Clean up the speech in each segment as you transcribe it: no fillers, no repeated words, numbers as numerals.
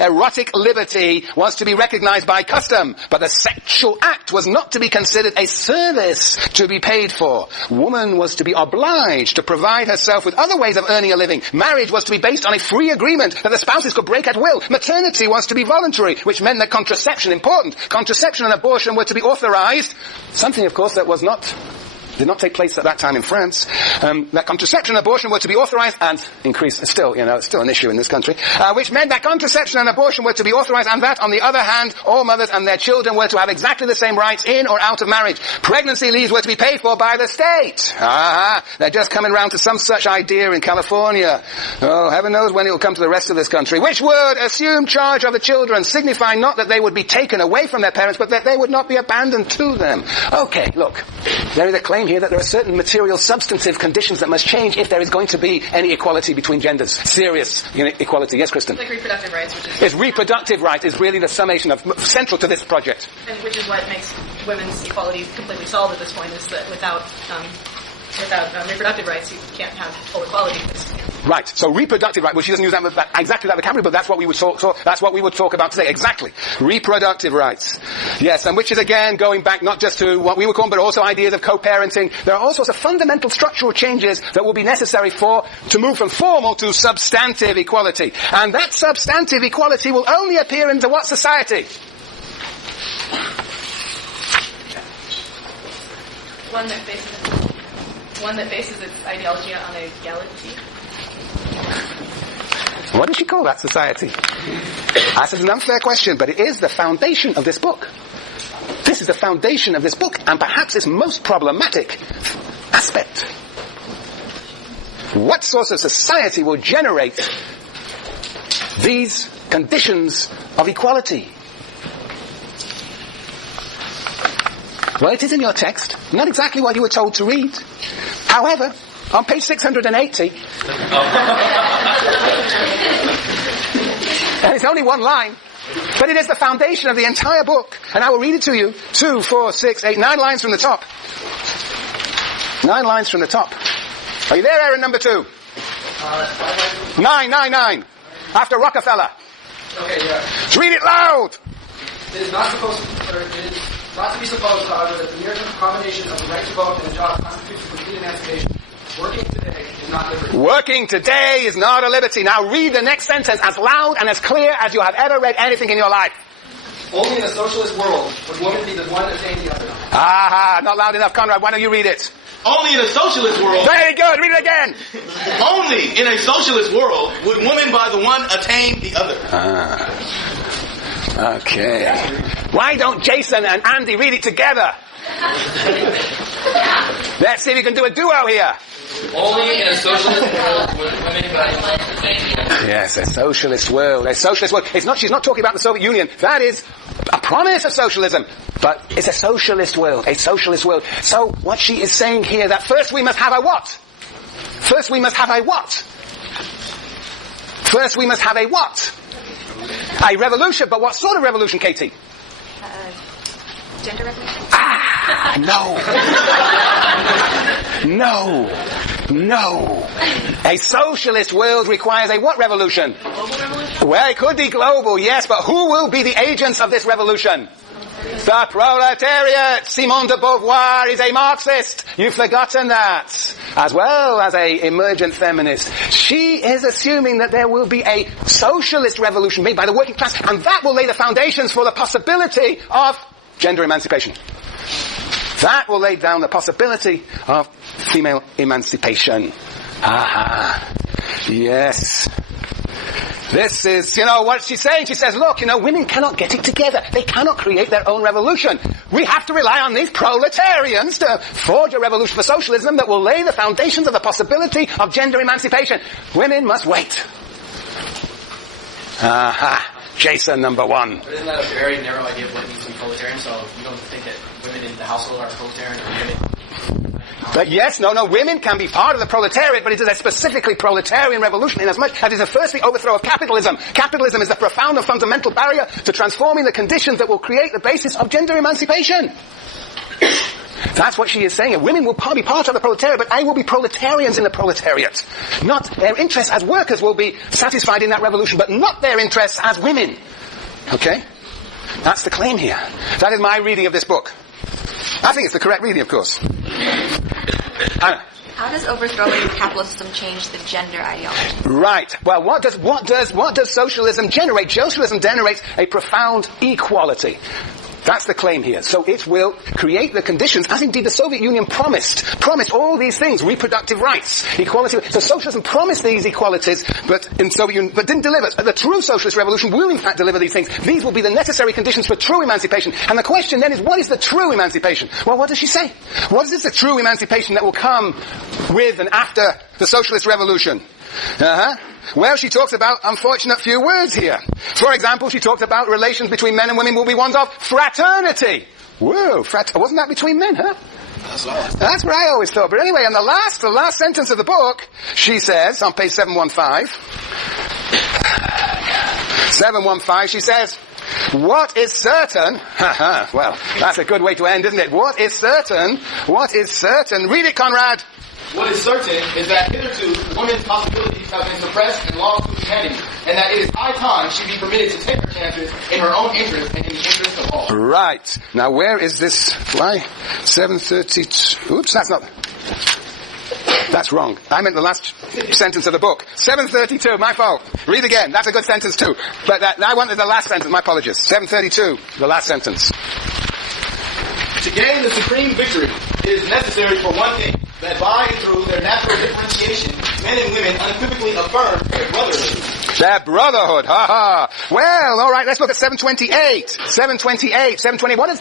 Erotic liberty was to be recognized by custom, but the sexual act was not to be considered a service to be paid for. Woman was to be obliged to provide herself with other ways of earning a living. Marriage was to be based on a free agreement that the spouses could break at will. Maternity was to be voluntary, which meant that contraception, important, contraception and abortion were to be authorized, something of course that did not take place at that time in France. That contraception and abortion were to be authorized and increased. Still, it's still an issue in this country. Which meant that contraception and abortion were to be authorized, and that, on the other hand, all mothers and their children were to have exactly the same rights in or out of marriage. Pregnancy leaves were to be paid for by the state. They're just coming round to some such idea in California. Oh, heaven knows when it will come to the rest of this country. Which would assume charge of the children, signifying not that they would be taken away from their parents, but that they would not be abandoned to them. Okay, look, there is a claim here that there are certain material substantive conditions that must change if there is going to be any equality between genders. Serious equality. Yes, Kristen? Like reproductive rights, It's reproductive rights is really the summation of central to this project. And which is what makes women's equality completely solved at this point, is that without reproductive rights, you can't have full equality. Right. So reproductive right. Well, she doesn't use exactly that vocabulary, but that's what we would talk about today. Exactly. Reproductive rights. Yes, and which is again going back not just to what we would call, but also ideas of co-parenting. There are all sorts of fundamental structural changes that will be necessary to move from formal to substantive equality. And that substantive equality will only appear into what society? One that bases its ideology on equality. What does she call that society? That's an unfair question, but it is the foundation of this book. This is the foundation of this book, and perhaps its most problematic aspect. What sort of society will generate these conditions of equality? Well, it is in your text. Not exactly what you were told to read. However, on page 680, and it's only one line, but it is the foundation of the entire book. And I will read it to you. 2, 4, 6, 8, 9 lines from the top. 9 lines from the top. Are you there, Aaron, number 2? 9. After Rockefeller. Okay, yeah. Let's read it loud. It is not to be supposed, however, that the mere combination of the right to vote and the job constitutes complete emancipation. Working today is not liberty. Working today is not a liberty. Now read the next sentence as loud and as clear as you have ever read anything in your life. Only in a socialist world would woman be the one attaining the other. Not loud enough, Conrad. Why don't you read it? Only in a socialist world. Very good. Read it again. Only in a socialist world would woman by the one attain the other. Okay. Why don't Jason and Andy read it together? Let's see if we can do a duo here. Only in a socialist world would women by the one attain the other. Yes, a socialist world. A socialist world. She's not talking about the Soviet Union. That is a promise of socialism. But it's a socialist world. A socialist world. So what she is saying here, that first we must have a what? First we must have a what? First we must have a what? A revolution. But what sort of revolution, Katie? Gender revolution? No. A socialist world requires a what revolution? Global revolution? Well, it could be global, yes, but who will be the agents of this revolution? The proletariat. Simone de Beauvoir is a Marxist. You've forgotten that. As well as a emergent feminist. She is assuming that there will be a socialist revolution made by the working class, and that will lay the foundations for the possibility of gender emancipation. That will lay down the possibility of female emancipation. Yes. This is, what she's saying. She says, look, women cannot get it together. They cannot create their own revolution. We have to rely on these proletarians to forge a revolution for socialism that will lay the foundations of the possibility of gender emancipation. Women must wait. Jason, number 1. But isn't that a very narrow idea of what it means to be proletarian? So you don't think that women in the household are proletarian or women? But yes, no, women can be part of the proletariat, but it is a specifically proletarian revolution in as much as it is a firstly overthrow of capitalism. Capitalism is the profound and fundamental barrier to transforming the conditions that will create the basis of gender emancipation. That's what she is saying. Women will be part of the proletariat, but I will be proletarians in the proletariat. Not their interests as workers will be satisfied in that revolution, but not their interests as women. Okay? That's the claim here. That is my reading of this book. I think it's the correct reading, of course. How does overthrowing capitalism change the gender ideology? Right. Well, what does socialism generate? Socialism generates a profound equality. That's the claim here. So it will create the conditions, as indeed the Soviet Union promised all these things: reproductive rights, equality. So socialism promised these equalities, but didn't deliver. The true socialist revolution will in fact deliver these things. These will be the necessary conditions for true emancipation. And the question then is, what is the true emancipation? Well, what does she say? What is the true emancipation that will come with and after the socialist revolution? Well, she talks about unfortunate few words here. For example, she talks about relations between men and women will be ones of fraternity. Whoa, wasn't that between men, huh? That's what I always thought. But anyway, in the last sentence of the book, she says, on page 715, she says, what is certain, well, that's a good way to end, isn't it? What is certain, read it, Conrad. What is certain is that hitherto women's possibilities have been suppressed and lost to humanity, and that it is high time she be permitted to take her chances in her own interest and in the interest of all. Right. Now where is this? Why? 732. Oops, that's wrong. I meant the last sentence of the book. 732, my fault. Read again. That's a good sentence too. But I wanted the last sentence, my apologies. 732, the last sentence. To gain the supreme victory, it is necessary for one thing, that by and through their natural differentiation, men and women unequivocally affirm their brotherhood. Their brotherhood, Well, alright, let's look at 728. 720.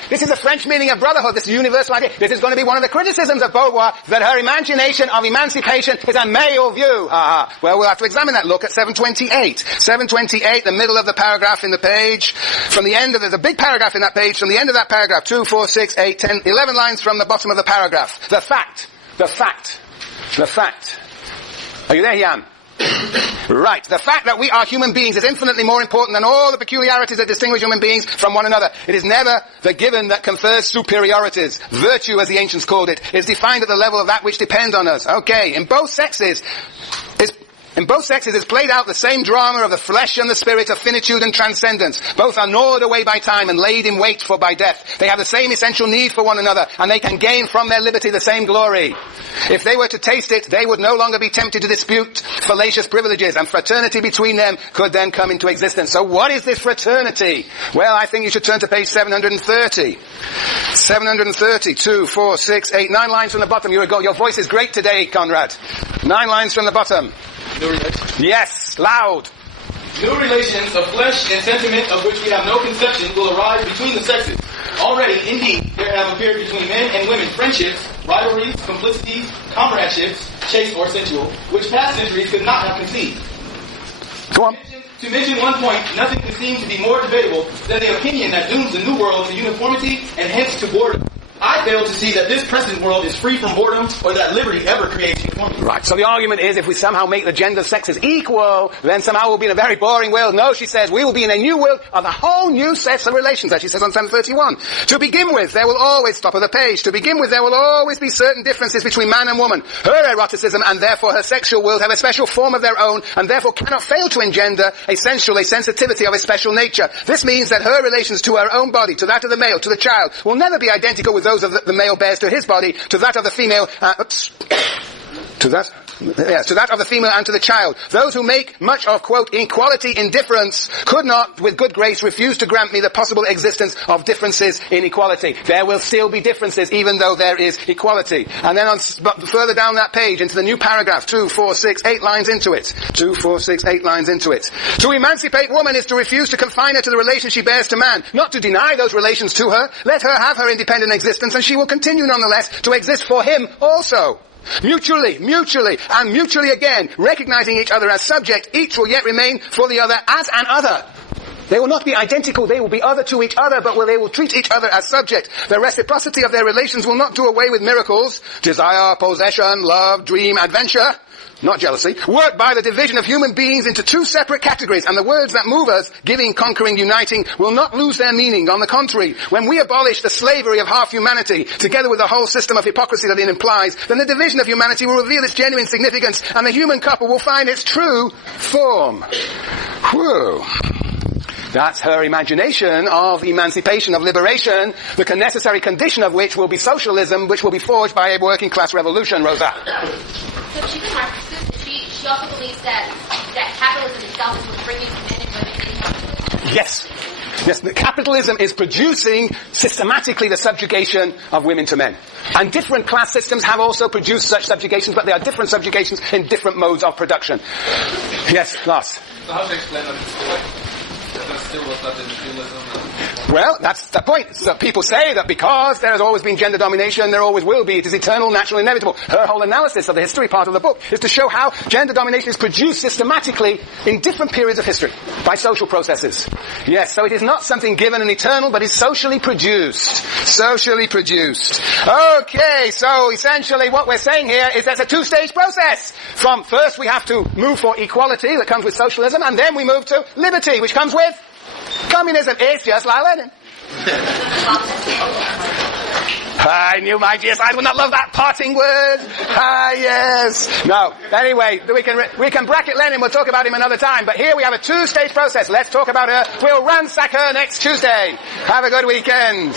This is a French meaning of brotherhood, this universal idea. This is going to be one of the criticisms of Beauvoir, that her imagination of emancipation is a male view. Well, we'll have to examine that. Look at 728. 728, the middle of the paragraph in the page. From the end of there's a big paragraph in that page. From the end of that paragraph, 2, 4, 6, 8, 10, 11 lines from the bottom of the paragraph. The fact. Are you there, Jan? Right. The fact that we are human beings is infinitely more important than all the peculiarities that distinguish human beings from one another. It is never the given that confers superiorities. Virtue, as the ancients called it, is defined at the level of that which depends on us. Okay. In both sexes, is played out the same drama of the flesh and the spirit, of finitude and transcendence. Both are gnawed away by time and laid in wait for by death. They have the same essential need for one another, and they can gain from their liberty the same glory. If they were to taste it, they would no longer be tempted to dispute fallacious privileges, and fraternity between them could then come into existence. So what is this fraternity? Well, I think you should turn to page 730. 730, 2, 4, 6, 8, 9 lines from the bottom. Your voice is great today, Conrad. 9 lines from the bottom. Yes, loud. New relations of flesh and sentiment of which we have no conception will arise between the sexes. Already, indeed, there have appeared between men and women friendships, rivalries, complicities, comradeships, chaste or sensual, which past centuries could not have conceived. Go on. To mention one point, nothing could seem to be more debatable than the opinion that dooms the new world to uniformity and hence to boredom. I fail to see that this present world is free from boredom or that liberty ever creates uniformity. Right, so the argument is if we somehow make the gender sexes equal, then somehow we'll be in a very boring world. No, she says, we will be in a new world of a whole new set of relations, as she says on 731. To begin with, there will always, top of the page, to begin with, there will always be certain differences between man and woman. Her eroticism and therefore her sexual world have a special form of their own and therefore cannot fail to engender a sensitivity of a special nature. This means that her relations to her own body, to that of the male, to the child, will never be identical with those of the male bears to his body, to that of the female, to that of the female and to the child. Those who make much of, quote, equality in difference could not, with good grace, refuse to grant me the possible existence of differences in equality. There will still be differences even though there is equality. And then further down that page into the new paragraph, 2, 4, 6, 8 lines into it. 2, 4, 6, 8 lines into it. To emancipate woman is to refuse to confine her to the relation she bears to man, not to deny those relations to her. Let her have her independent existence and she will continue nonetheless to exist for him also. Mutually, and mutually again, recognizing each other as subject, each will yet remain for the other as an other. They will not be identical, they will be other to each other, but they will treat each other as subject. The reciprocity of their relations will not do away with miracles, desire, possession, love, dream, adventure, not jealousy, work by the division of human beings into two separate categories, and the words that move us, giving, conquering, uniting, will not lose their meaning. On the contrary, when we abolish the slavery of half humanity, together with the whole system of hypocrisy that it implies, then the division of humanity will reveal its genuine significance, and the human couple will find its true form. Whew. That's her imagination of emancipation, of liberation, the necessary condition of which will be socialism, which will be forged by a working class revolution, Rosa. So she's a Marxist. She also believes that capitalism itself is what's bringing men and women into capitalism. Yes. Yes, capitalism is producing systematically the subjugation of women to men. And different class systems have also produced such subjugations, but they are different subjugations in different modes of production. Yes, Lars. So how to explain that still was not industrialism? Well, that's the point. So people say that because there has always been gender domination, there always will be. It is eternal, natural, inevitable. Her whole analysis of the history part of the book is to show how gender domination is produced systematically in different periods of history by social processes. Yes, so it is not something given and eternal, but is socially produced. Socially produced. Okay, so essentially what we're saying here is there's a two-stage process. From first we have to move for equality that comes with socialism, and then we move to liberty, which comes with communism. It's just like Lenin. I knew my dear side would not love that parting word. Yes. No. Anyway, we can bracket Lenin. We'll talk about him another time. But here we have a two-stage process. Let's talk about her. We'll ransack her next Tuesday. Have a good weekend.